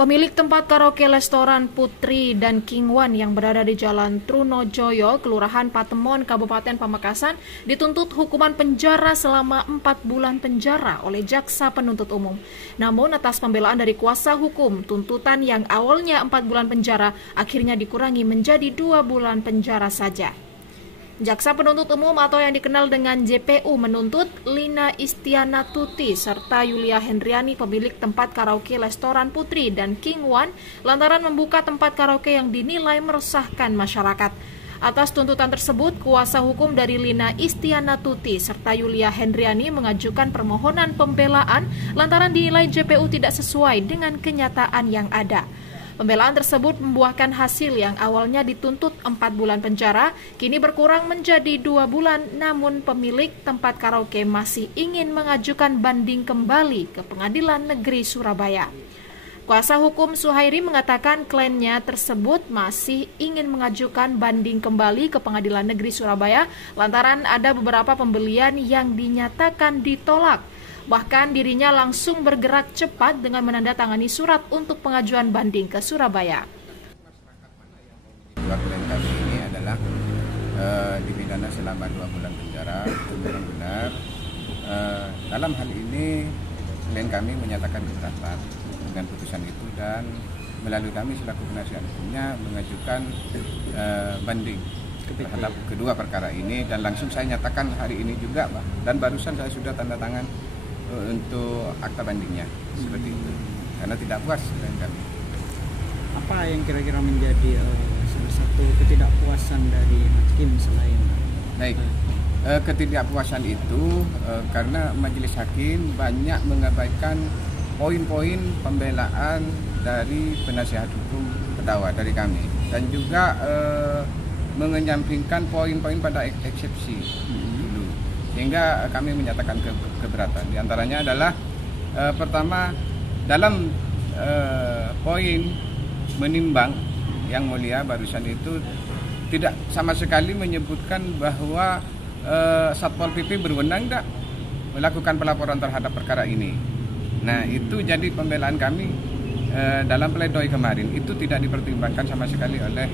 Pemilik tempat karaoke restoran Putri dan King One yang berada di Jalan Trunojoyo, Kelurahan Patemon, Kabupaten Pamekasan, dituntut hukuman penjara selama 4 bulan penjara oleh jaksa penuntut umum. Namun atas pembelaan dari kuasa hukum, tuntutan yang awalnya 4 bulan penjara akhirnya dikurangi menjadi 2 bulan penjara saja. Jaksa penuntut umum atau yang dikenal dengan JPU menuntut Lina Istiana Tuti serta Yulia Hendriani, pemilik tempat karaoke restoran Putri dan King One, lantaran membuka tempat karaoke yang dinilai meresahkan masyarakat. Atas tuntutan tersebut, kuasa hukum dari Lina Istiana Tuti serta Yulia Hendriani mengajukan permohonan pembelaan lantaran dinilai JPU tidak sesuai dengan kenyataan yang ada. Pembelaan tersebut membuahkan hasil yang awalnya dituntut 4 bulan penjara, kini berkurang menjadi 2 bulan, namun pemilik tempat karaoke masih ingin mengajukan banding kembali ke Pengadilan Negeri Surabaya. Kuasa hukum Suhairi mengatakan kliennya tersebut masih ingin mengajukan banding kembali ke Pengadilan Negeri Surabaya lantaran ada beberapa pembelian yang dinyatakan ditolak. Bahkan dirinya langsung bergerak cepat dengan menandatangani surat untuk pengajuan banding ke Surabaya. Dua klien kami ini adalah dipidana selama 2 bulan penjara. Benar-benar dalam hal ini klien kami menyatakan keberatan dengan putusan itu dan melalui kami selaku penasihat hukumnya mengajukan banding terhadap kedua perkara ini dan langsung saya nyatakan hari ini juga, Pak. Dan barusan saya sudah tanda tangan untuk akta bandingnya seperti itu karena tidak puas dengan kami. Apa yang kira-kira menjadi salah satu ketidakpuasan dari hakim selain baik ketidakpuasan itu karena majelis hakim banyak mengabaikan poin-poin pembelaan dari penasihat hukum terdakwa dari kami dan juga mengenyampingkan poin-poin pada eksepsi dulu sehingga kami menyatakan keberatan. Di antaranya adalah pertama dalam poin menimbang yang mulia barusan itu tidak sama sekali menyebutkan bahwa Satpol PP berwenang tidak melakukan pelaporan terhadap perkara ini. Nah itu jadi pembelaan kami dalam pledoi kemarin itu tidak dipertimbangkan sama sekali oleh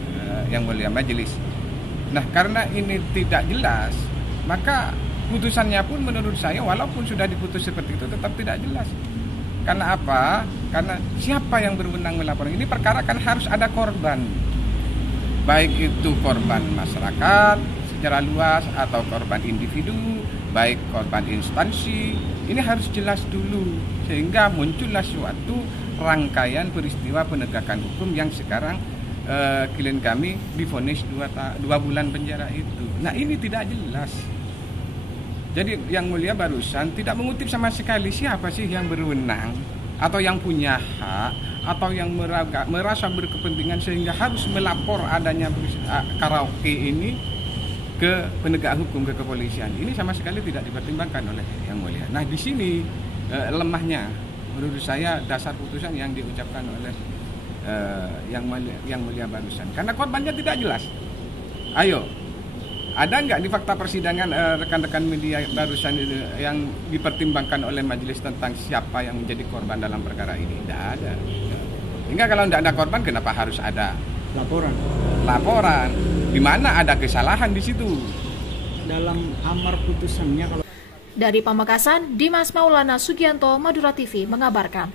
yang mulia majelis. Nah karena ini tidak jelas maka putusannya pun menurut saya walaupun sudah diputus seperti itu tetap tidak jelas. Karena apa? Karena siapa yang berwenang melaporkan ini perkara kan harus ada korban. Baik itu korban masyarakat secara luas atau korban individu, baik korban instansi. Ini harus jelas dulu sehingga muncullah suatu rangkaian peristiwa penegakan hukum yang sekarang klien kami divonis 2 bulan penjara itu. Nah ini tidak jelas. Jadi yang mulia barusan tidak mengutip sama sekali siapa sih yang berwenang atau yang punya hak atau yang merasa berkepentingan sehingga harus melapor adanya karaoke ini ke penegak hukum, ke kepolisian. Ini sama sekali tidak dipertimbangkan oleh yang mulia. Nah di sini lemahnya menurut saya dasar putusan yang diucapkan oleh yang mulia barusan. Karena korbannya tidak jelas. Ayo. Ada nggak di fakta persidangan rekan-rekan media barusan itu yang dipertimbangkan oleh majelis tentang siapa yang menjadi korban dalam perkara ini? Tidak ada. Hingga kalau tidak ada korban, kenapa harus ada laporan? Di mana ada kesalahan di situ? Dalam amar putusannya kalau dari Pamekasan, Dimas Maulana Sugianto, Madura TV mengabarkan.